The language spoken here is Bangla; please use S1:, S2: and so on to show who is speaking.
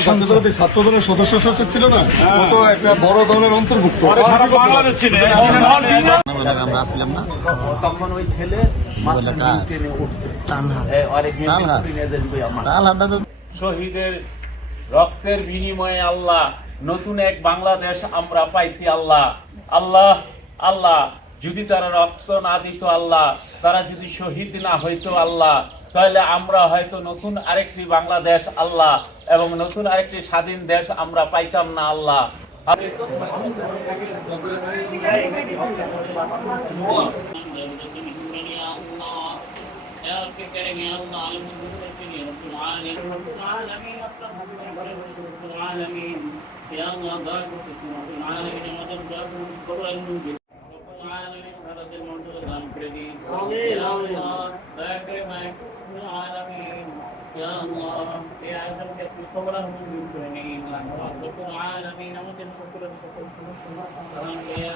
S1: ছাত্রদলের ছাত্রদলের সদস্য সচিব ছিল না ও তো একটা বড় দলের অন্তর্ভুক্ত
S2: তানহা
S3: এ, আরেক মেয়ে
S2: তানহা?
S3: teenager বই আমার।
S2: তাহলে আমরা তো
S3: শহীদের রক্তের বিনিময়ে আল্লাহ নতুন এক বাংলাদেশ আমরা পাইছি আল্লাহ আল্লাহ আল্লাহ যদি তারা রক্ত না দিত আল্লাহ তারা যদি শহীদ না হইতো আল্লাহ তাহলে আমরা হয়তো নতুন আরেকটি বাংলাদেশ আল্লাহ এবং নতুন আরেকটি স্বাধীন দেশ আমরা পাইতাম না আল্লাহ
S4: يا رب الكريم يا الله عالم شهود الدنيا رب العالمين رب العالمين اصلح رب العالمين يا الله بارك في رب العالمين يا مدد بارك في قبر المنجد رب العالمين شهادة الموجود الآن كريم يا الله بارك رب العالمين يا الله يا عزم في قبر المنجد رب العالمين مدد شكر شكر شكر شكر